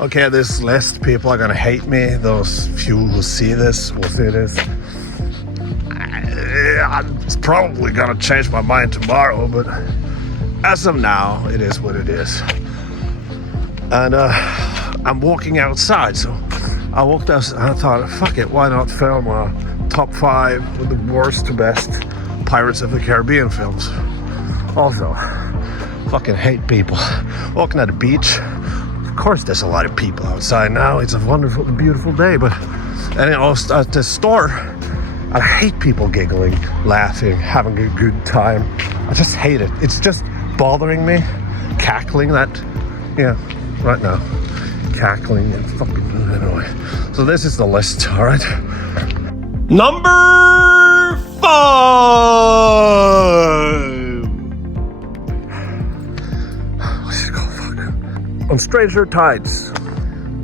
Okay, this list, people are gonna hate me. Those few who see this will see this. I'm probably gonna change my mind tomorrow, but as of now, it is what it is. And I'm walking outside, so I walked out and I thought, fuck it, why not film a top 5 with the worst to best Pirates of the Caribbean films. Also, fucking hate people. Walking at the beach, of course there's a lot of people outside now. It's a wonderful, beautiful day, but and also at the store, I hate people giggling, laughing, having a good time. I just hate it. It's just bothering me, cackling that, yeah, right now. Cackling and fucking, anyway. So this is the list, alright? Number 5! What's it called? Fuck. On Stranger Tides.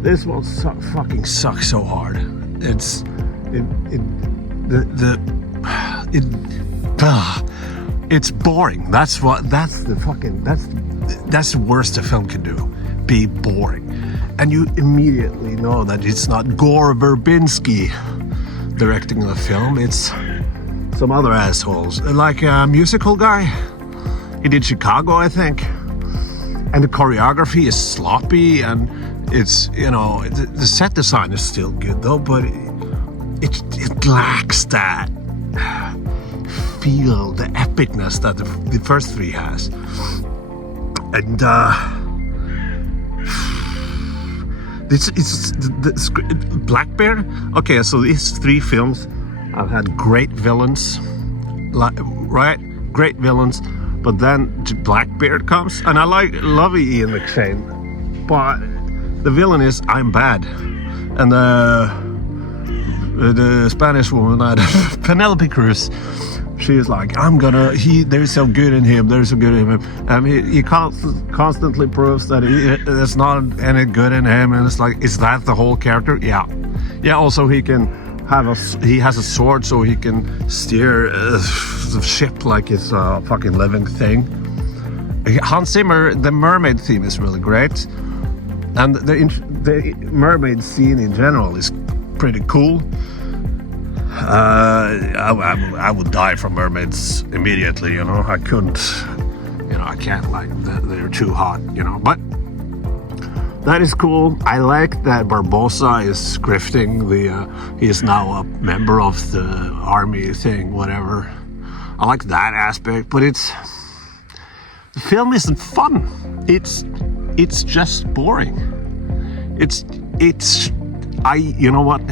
This one fucking sucks so hard. It's, it's boring. That's the worst a film can do. Be boring. And you immediately know that it's not Gore Verbinski directing the film, it's some other assholes. Like a musical guy. He did Chicago, I think. And the choreography is sloppy, and it's, you know, the set design is still good though, but it lacks that feel, the epicness that the first 3 has. And it's Blackbeard. Okay, so these 3 films have had great villains, right? Great villains, but then Blackbeard comes, and I love Ian McShane, but the villain is I'm bad, and the Spanish woman, Penelope Cruz. She's like, there's so good in him, there's so good in him. And he constantly proves that there's not any good in him. And it's like, is that the whole character? Yeah. Yeah, also he has a sword, so he can steer the ship like it's a fucking living thing. Hans Zimmer, the mermaid theme is really great. And the mermaid scene in general is pretty cool. I would die from mermaids immediately, you know. I couldn't, you know, I can't, like, they're too hot, you know. But that is cool. I like that Barbossa is scripting he is now a member of the army thing, whatever. I like that aspect, but the film isn't fun. It's just boring. You know what?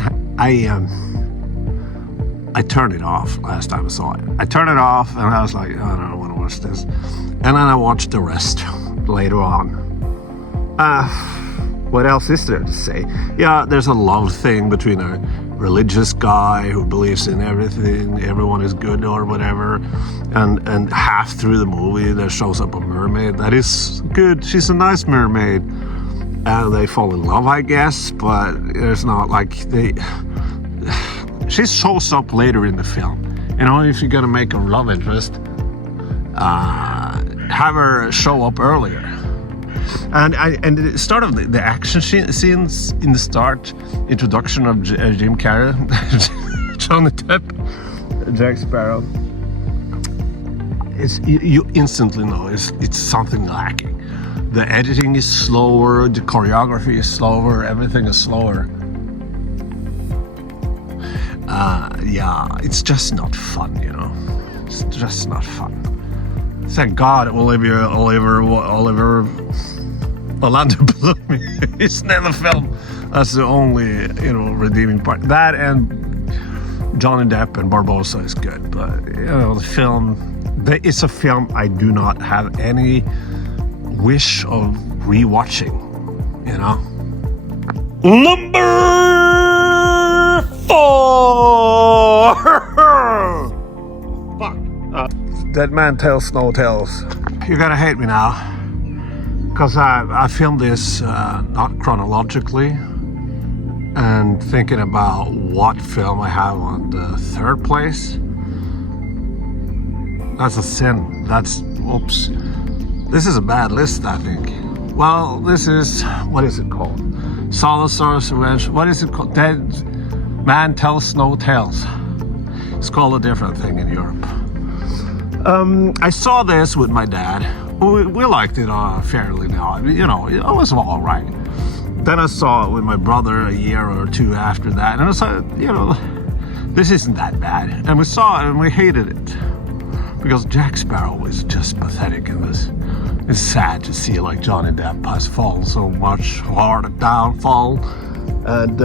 I turned it off last time I saw it. I turned it off and I was like, oh, I don't want to watch this. And then I watched the rest later on. What else is there to say? Yeah, there's a love thing between a religious guy who believes in everything, everyone is good or whatever. And half through the movie there shows up a mermaid. That is good. She's a nice mermaid. And they fall in love, I guess, but there's not like she shows up later in the film. You know, if you're gonna make a love interest, have her show up earlier. And the start of the action scenes in the start, introduction of Jim Carrey, Johnny Depp, Jack Sparrow. You instantly know it's something lacking. The editing is slower, the choreography is slower, everything is slower. Yeah, it's just not fun, you know. It's just not fun. Thank God Orlando Bloom is in the film. That's the only, you know, redeeming part. That and Johnny Depp and Barbossa is good, but you know, the film, it's a film I do not have any wish of rewatching, you know. Number 4. Fuck. Dead Man Tells No Tales. You're gonna hate me now, because I filmed this not chronologically, and thinking about what film I have on the 3rd place. That's a sin. Oops. This is a bad list, I think. well, this is, what is it called? Salazar's Revenge. What is it called? Dead Man Tells No Tales. It's called a different thing in Europe. I saw this with my dad. We liked it fairly now. You know, it was all right. Then I saw it with my brother a year or two after that, and I was like, you know, this isn't that bad. And we saw it and we hated it because Jack Sparrow was just pathetic in this. It's sad to see like Johnny Depp has fallen so much, hard downfall, and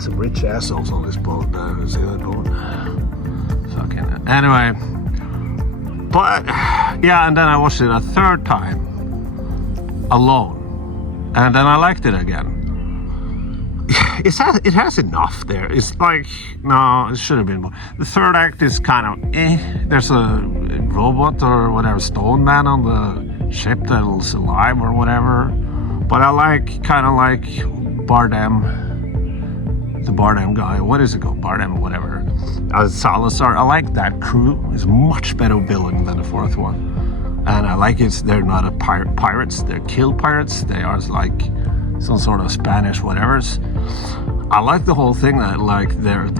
some rich assholes on this boat. See that boat? Fucking anyway. But yeah, and then I watched it a third time alone, and then I liked it again. It has enough there. It's like, no, it should have been more. The third act is kind of There's a robot or whatever, stone man on the ship that's alive or whatever. But I kind of like Bardem, the Bardem guy. What is it called? Bardem or whatever. Salazar. I like that crew. It's much better villain than the fourth one. And I like it. They're not a pirates. They're kill pirates. They are like some sort of Spanish whatevers. I like the whole thing that like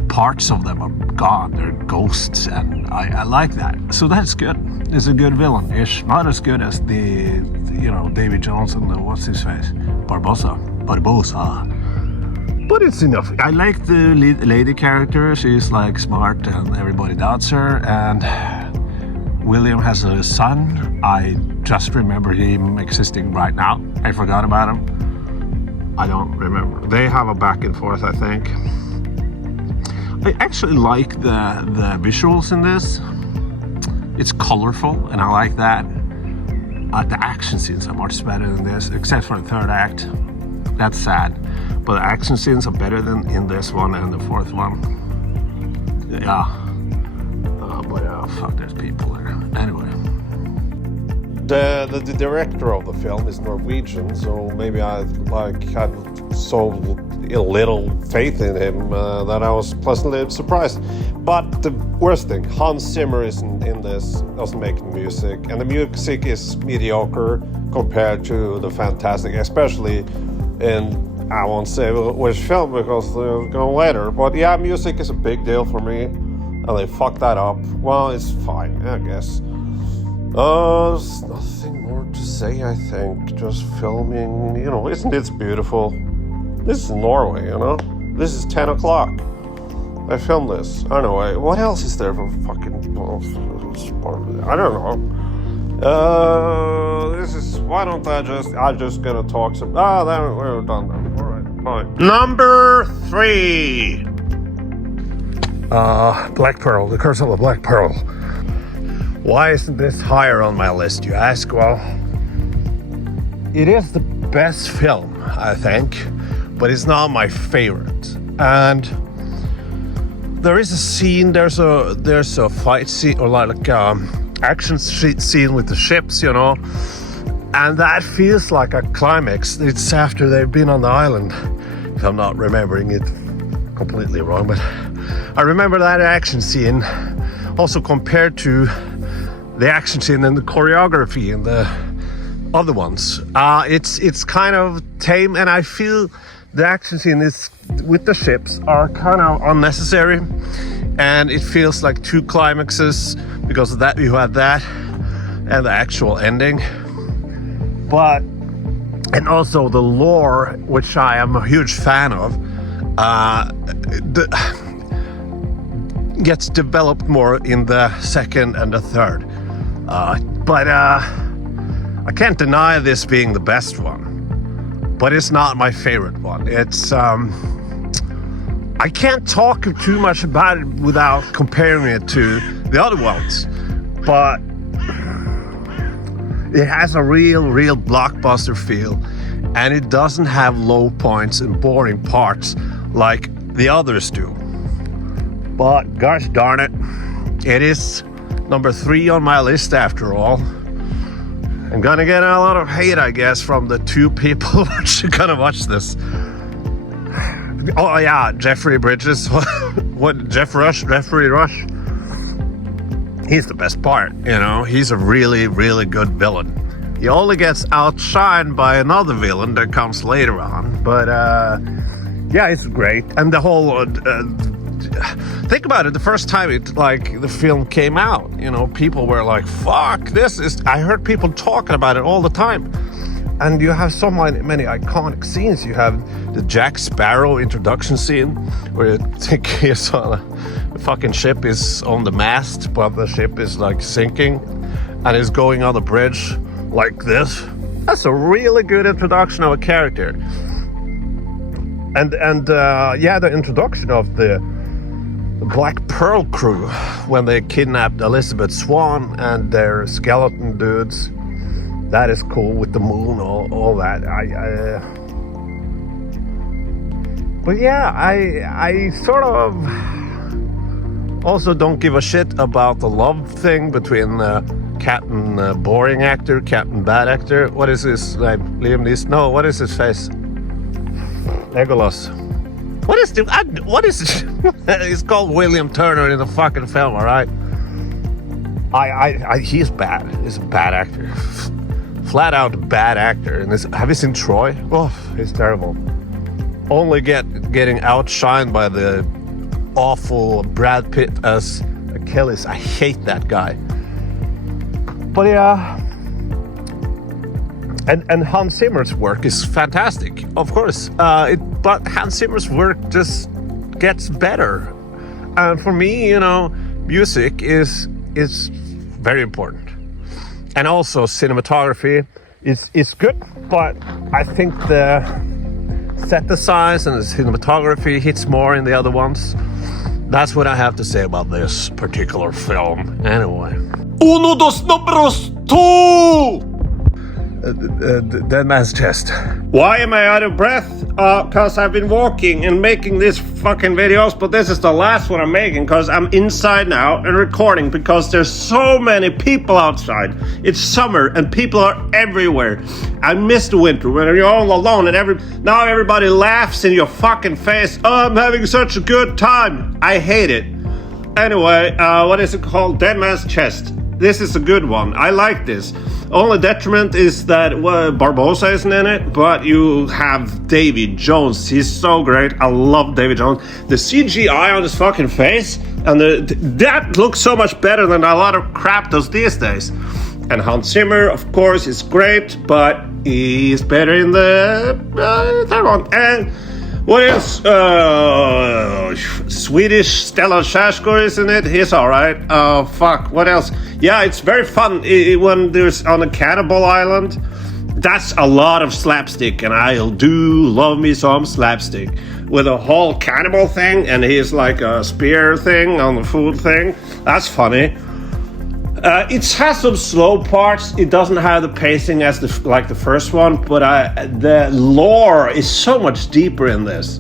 parts of them are gone. They're ghosts, and I like that. So that's good. It's a good villain-ish. Not as good as the Davy Johnson. What's his face? Barbosa. But it's enough. I like the lady character. She's like smart and everybody doubts her. And William has a son. I just remember him existing right now. I forgot about him. I don't remember. They have a back and forth, I think. I actually like the visuals in this. It's colorful, and I like that. The action scenes are much better than this, except for the third act. That's sad. But the action scenes are better than in this one and the fourth one. Yeah. Fuck, there's people there. Anyway. The director of the film is Norwegian, so maybe I had so little faith in him that I was pleasantly surprised. But the worst thing, Hans Zimmer isn't in this, doesn't make music, and the music is mediocre compared to the fantastic, especially in, I won't say which film because they'll go later, but yeah, music is a big deal for me, and they fucked that up. Well, it's fine, I guess. There's nothing more to say, I think. Just filming, isn't it beautiful? This is Norway, This is 10 o'clock. I filmed this. Anyway, what else is there for fucking... I don't know. Why don't I'm just gonna talk some... then we're done then. Alright, fine. Number 3. Black Pearl, The Curse of the Black Pearl. Why isn't this higher on my list, you ask? Well, it is the best film, I think, but it's not my favorite. And there is a scene, there's a fight scene, or like action scene with the ships, and that feels like a climax. It's after they've been on the island, if I'm not remembering it completely wrong, but I remember that action scene also compared to the action scene and the choreography and the other ones. It's kind of tame, and I feel the action scene is with the ships are kind of unnecessary, and it feels like two climaxes because of that. You had that and the actual ending, and also the lore, which I am a huge fan of, gets developed more in the second and the third. But I can't deny this being the best one, but it's not my favorite one. It's I can't talk too much about it without comparing it to the other ones, but it has a real blockbuster feel, and it doesn't have low points and boring parts like the others do. But gosh darn it, it is number 3 on my list after all. I'm gonna get a lot of hate, I guess, from the 2 people which are gonna watch this. Oh yeah, Jeffrey Bridges. Jeffrey Rush. He's the best part, He's a really good villain. He only gets outshined by another villain that comes later on. But yeah, it's great. And the whole think about it. The first time the film came out, you know, people were like, "Fuck, this is." I heard people talking about it all the time. And you have so many iconic scenes. You have the Jack Sparrow introduction scene, where you think he's on the fucking ship is on the mast, but the ship is like sinking, and is going on the bridge like this. That's a really good introduction of a character. And yeah, the introduction of the Black Pearl crew when they kidnapped Elizabeth Swann and their skeleton dudes. That is cool with the moon, all that. But yeah, I sort of also don't give a shit about the love thing between Captain Boring Actor, Captain Bad Actor. What is his name? Liam Neeson? No, what is his face? Legolas. What is He's called William Turner in the fucking film, all right? He's bad. He's a bad actor. Flat out bad actor. And have you seen Troy? Oh, he's terrible. Only getting outshined by the awful Brad Pitt as Achilles. I hate that guy. But yeah, and Hans Zimmer's work is fantastic, of course. But Hans Zimmer's work just gets better. And for me, you know, music is very important. And also cinematography is good, but I think the set design and the cinematography hits more in the other ones. That's what I have to say about this particular film. Anyway. Uno, dos, nombros, two! Dead Man's Chest. Why am I out of breath? Cause I've been walking and making these fucking videos, but this is the last one I'm making cause I'm inside now and recording because there's so many people outside. It's summer and people are everywhere. I miss the winter when you're all alone and now everybody laughs in your fucking face. Oh, I'm having such a good time. I hate it. Anyway, what is it called? Dead Man's Chest. This is a good one. I like this. Only detriment is that Barbossa isn't in it, but you have Davy Jones. He's so great. I love Davy Jones. The CGI on his fucking face, and that looks so much better than a lot of crap does these days. And Hans Zimmer, of course, is great, but he's better in the third one. And what else? Swedish Stellan Skarsgård is in it. He's alright. Oh, fuck. What else? Yeah, it's very fun when there's on a cannibal island. That's a lot of slapstick, and I do love me some slapstick. With a whole cannibal thing, and he's like a spear thing on the food thing. That's funny. It has some slow parts. It doesn't have the pacing as the first one, but the lore is so much deeper in this.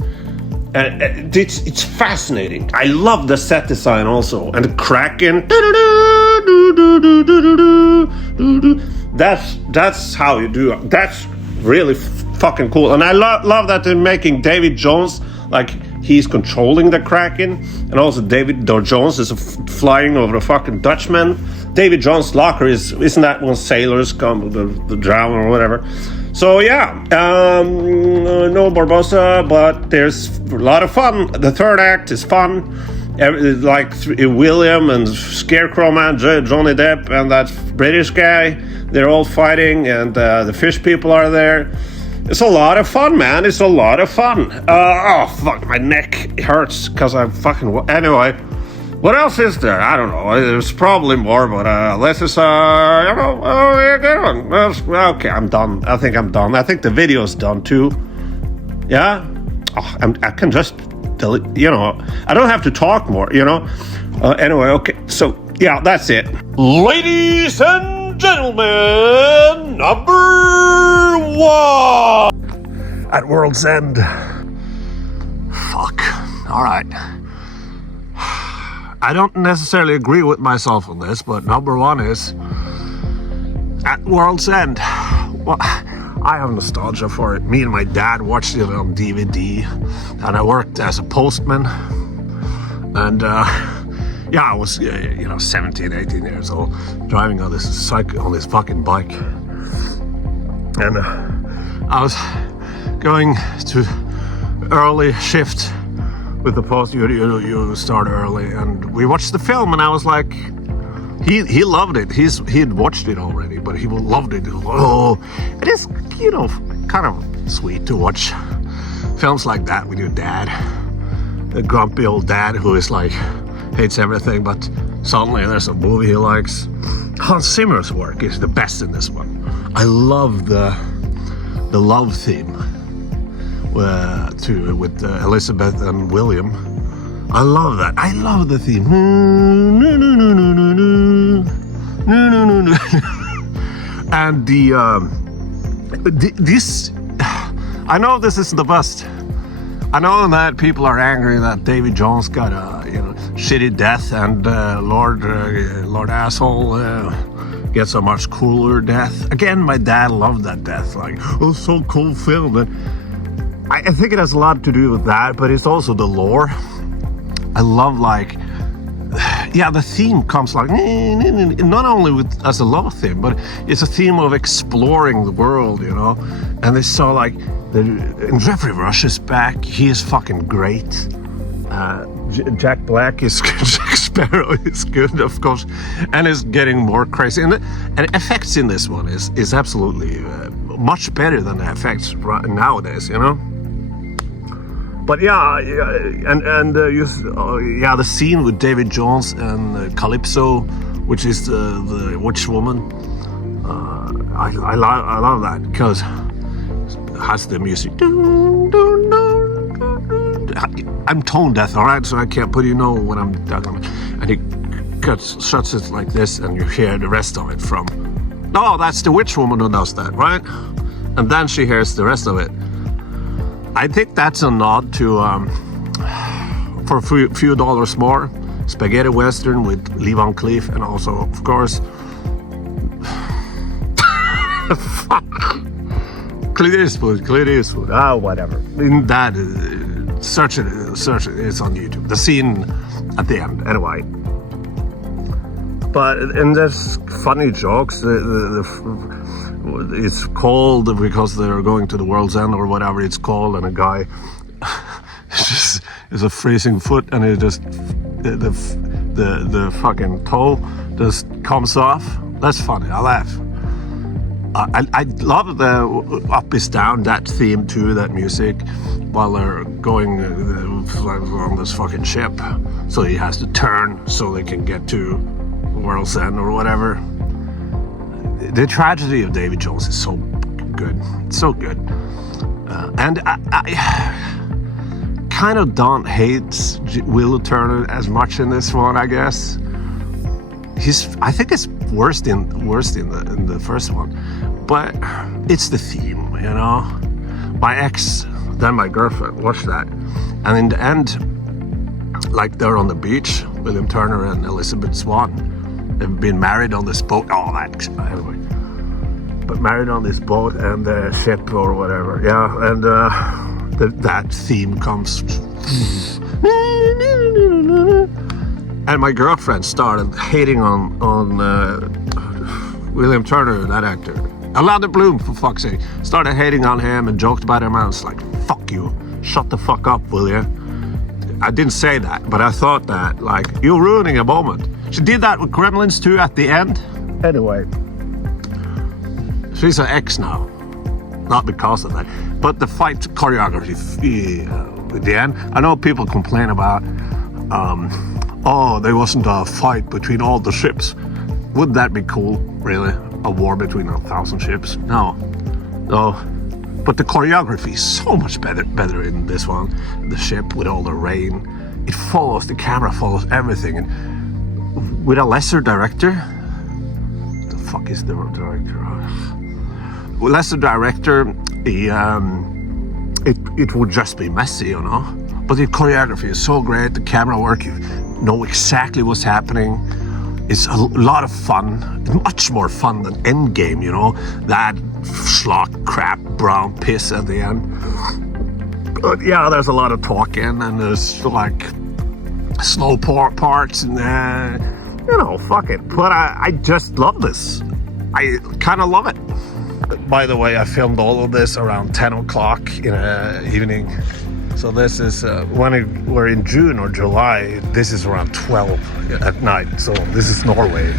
It's fascinating. I love the set design also, and the Kraken. That's how you do it. That's really fucking cool, and I love that they're making David Jones like he's controlling the Kraken, and also David Jones is flying over the fucking Dutchman. David Jones' locker isn't that when sailors come the drown or whatever. So yeah, no Barbossa, but there's a lot of fun. The third act is fun. Like William and Scarecrow Man, Johnny Depp, and that British guy, they're all fighting, and the fish people are there. It's a lot of fun, man. It's a lot of fun. Oh, fuck, my neck hurts because I'm fucking... Anyway, what else is there? I don't know. There's probably more, but let's just, good one. Okay, I'm done. I think I'm done. I think the video's done, too. Yeah? Oh, I can just delete, I don't have to talk more, Anyway, okay, so, yeah, that's it. Ladies and gentlemen, number 1! At World's End. Fuck. All right. I don't necessarily agree with myself on this, but number 1 is At World's End. Well, I have nostalgia for it. Me and my dad watched it on DVD, and I worked as a postman. And I was 17, 18 years old, driving on this fucking bike. And I was going to early shift with the post. You start early, and we watched the film, and I was like, he loved it. He had watched it already, but he loved it. Oh, it is, you know, kind of sweet to watch films like that with your dad, a grumpy old dad who is like hates everything, but suddenly there's a movie he likes. Hans Zimmer's work is the best in this one. I love the love theme with Elizabeth and William. I love that. I love the theme. And this, I know this isn't the best. I know that people are angry that Davy Jones got a shitty death, and Lord Asshole gets a much cooler death. Again, my dad loved that death. Like, oh, so cool film. And I think it has a lot to do with that, but it's also the lore. I love, like, yeah, the theme comes like not only as a love theme, but it's a theme of exploring the world, you know. And they saw like and Jeffrey Rush is back. He is fucking great. Jack Black is Jack Sparrow is good, of course, and is getting more crazy. And effects in this one is absolutely much better than the effects nowadays, you know. But yeah, the scene with David Jones and Calypso, which is the witch woman. I love that because it has the music. I'm tone deaf, all right, so I can't put when I'm talking. And he shuts it like this, and you hear the rest of it from. No, that's the witch woman who does that, right? And then she hears the rest of it. I think that's a nod to, for a few dollars more, spaghetti western with Lee Van Cleef, and also, of course, Clint Eastwood. Whatever. In that, search it. It's on YouTube. The scene at the end, anyway. But and there's funny jokes. It's cold because they're going to the world's end or whatever it's called, and a guy is a freezing foot, and it just the fucking toe just comes off. That's funny. I laugh. I love the up is down, that theme too, that music, while they're going on this fucking ship. So he has to turn so they can get to world's end or whatever. The tragedy of Davy Jones is so good, so good, and I kind of don't hate Will Turner as much in this one. I guess I think it's worse in the first one, but it's the theme, you know. My ex, then my girlfriend, watched that, and in the end, like they're on the beach, William Turner and Elizabeth Swann. They've been married on this boat. Oh, that anyway. But married on this boat and the ship or whatever. Yeah, and that theme comes. And my girlfriend started hating on William Turner, that actor. Orlando Bloom, for fuck's sake. Started hating on him and joked about him. I was like, fuck you. Shut the fuck up, will you? I didn't say that, but I thought that, like, you're ruining a moment. She did that with Gremlins 2 at the end. Anyway, she's an ex now. Not because of that. But the fight choreography at the end, I know people complain about, there wasn't a fight between all the ships. Would that be cool, really? A war between 1,000 ships? No. But the choreography is so much better in this one. The ship with all the rain. It follows, the camera follows everything. And with a lesser director, the fuck is the director? With lesser director, it would just be messy, you know. But the choreography is so great. The camera work, you know exactly what's happening. It's a lot of fun, much more fun than Endgame, you know. That schlock, crap, brown piss at the end. But yeah, there's a lot of talking, and there's like slow parts, and fuck it. But I just love this. I kind of love it. by the way, I filmed all of this around 10 o'clock in the evening. So this is, we're in June or July, this is around 12 at night. So this is Norway.